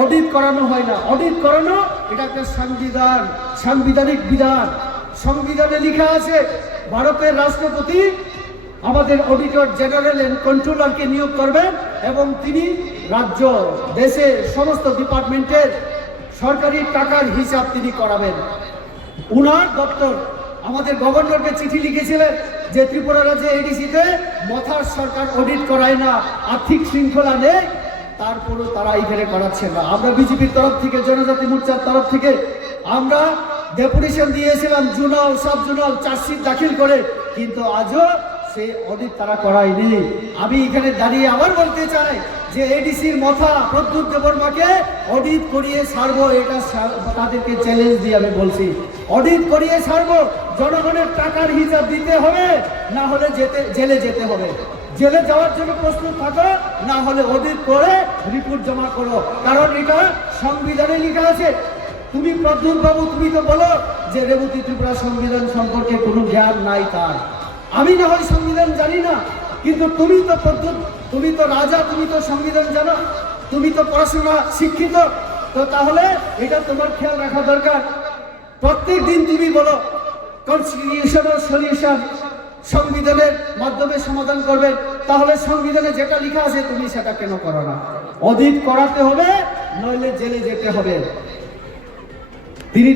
Audit করানো হয় না। অডিট করানো এটা একটা সাংবিধানিক বিধান। সংবিধানে লেখা আছে ভারতের রাষ্ট্রপতি আমাদের অডিটর জেনারেল এন্ড কন্ট্রোলারকে নিয়োগ করবেন এবং তিনি রাজ্য দেশের সমস্ত ডিপার্টমেন্টের সরকারি টাকার হিসাব তিনি করাবেন। উনার দপ্তর আমাদের গভর্নরকে চিঠি লিখেছিলেন যে ত্রিপুরা রাজ্যে এডিসিতে মথার সরকার অডিট করায় না, আর্থিক শৃঙ্খলা নেই, তারপরও তারা এখানে করাচ্ছে না। আমরা বিজেপির তরফ থেকে, জনজাতি মোর্চার তরফ থেকে আমরা ডেপুটেশন দিয়েছিলাম জোনাল সাব জোনাল চার্জশিট দাখিল করে, কিন্তু আজও সেই অডিট তারা করায়নি। আমি এখানে দাঁড়িয়ে আবার বলতে চাই যে এডিসির মাথা প্রদ্যুৎ দেববর্মাকে অডিট করিয়ে ছাড়বো, এটা তাদেরকে চ্যালেঞ্জ দিয়ে আমি বলছি। অডিট করিয়ে ছাড়বো, জনগণের টাকার হিসাব দিতে হবে, না হলে জেলে যেতে হবে। জেলে যাওয়ার জন্য প্রস্তুত থাকো, না হলে অডিট করে রিপোর্ট জমা করো, কারণ এটা সংবিধানে লেখা আছে। তুমি প্রদ্যুৎ বাবু তুমি তো বলো যে রেবতী ত্রিপুরা সংবিধান সম্পর্কে কোনো জ্ঞান নাই তার। আমি না হয় সংবিধান জানি না, কিন্তু তুমি তো প্রদ্যুৎ, তুমি তো রাজা, তুমি তো সংবিধান জানো, তুমি তো পড়াশোনা শিক্ষিত, তো তাহলে এটা তোমার খেয়াল রাখা দরকার। প্রত্যেক দিন তুমি বলো কনস্টিটিউশনাল সলিউশন সংবিধানের মাধ্যমে সমাধান করবে, তাহলে সংবিধানে যেটা লেখা আছে তুমি সেটা কেন করো না? অডিট করাতে হবে, নইলে জেলে যেতে হবে। তিনি